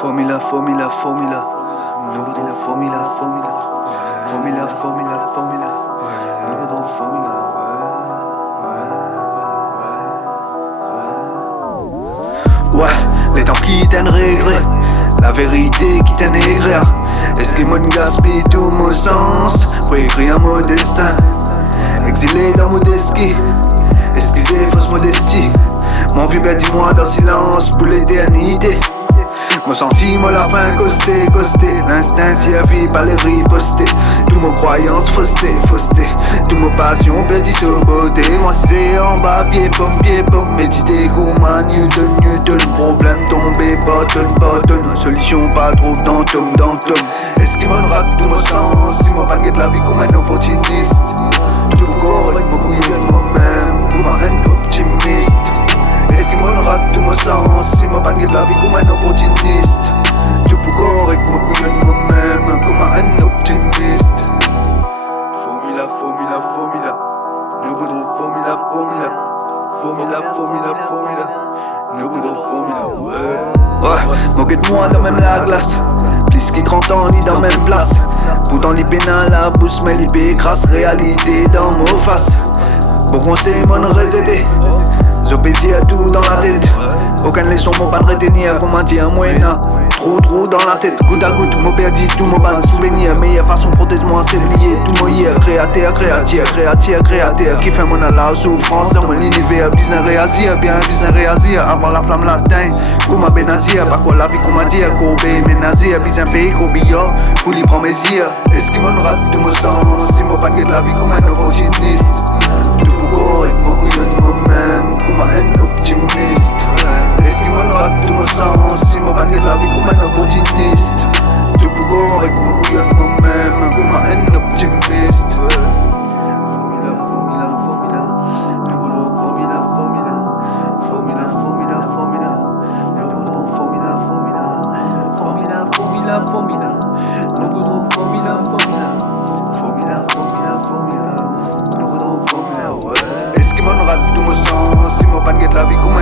Formula, formula, formula. Nous voudrons formula, formula. Formula, formula, formula. Nous voudrons formula. Ouais, les temps qui t'en regret, la vérité qui t'en aigre. Est-ce que mon gaspille tout mon sens pour écrire un mot destin? Exilé dans mon desquis, excusez fausse modestie. Mon vieux père dis-moi dans silence pour l'éternité. Mon sentiment la fin costé, l'instinct s'y a vie par les ripostés. Tous mes croyances fausseté, tous mes passions perdues sur beauté. Moi c'est en bas, pied pomme, méditer gourmand, Newton, problème tombé, button, solution pas trop dans tom. Est-ce qu'il m'en rate tout mon sens? Si moi pas de la vie comme un opportuniste. Tout correct, mon couillon moi-même, comme un optimiste. Est-ce qu'il m'en rate tout mon sens? Si moi pas de la vie comme un opportuniste. Tout correct, mon couillon moi-même, comme un optimiste. Formula, formula, formula. Nous voudrons formula, formula. Formula, formula, formula. Nous voudrons formula, ouais, moquette-moi dans même la glace. Plus qui 30 ans, ni dans même place. Pourtant, l'ipé dans la bouche, mais l'ipé grâce réalité dans mon face. Bon conseil, mon résété. J'obéis à tout dans la tête. Aucune leçon, mon pas de retenir. Comment dire, moi, non. Trop dans la tête. Goutte à goutte, mon perdu, tout mon ban souvenir. Meilleure façon, protège-moi, c'est lié. Tout mon hier, créateur. Qui fait mon ala souffrance dans mon univers. Business réagir, avant la flamme latin. Comment benazir, pas quoi la vie, comment dire. Kobe, ménazir, business pays, Kobe, pour lui prendre mes yeux. Est-ce qu'il m'en rate tout mon sens? Si moi pas de la vie comme un opportuniste. Tout pour correct, mon couillon moi-même, comme un optimiste. Est-ce qu'il m'en rate tout mon sens? Si moi pas de la vie comme un opportuniste. Tout pour correct, mon couillon moi-même, comme un optimiste. Formula, formula, formula. Nous voudrons formula, formula. Formula, formula, formula. Nous voudrons formula, formula. Formula, formula, formula. Nous voudrons formula, formula. Formula, formula, formula. Nous voudrons formula, ouais. Est-ce qu'il m'en rate tout mon sens? Si moi pas de la vie comme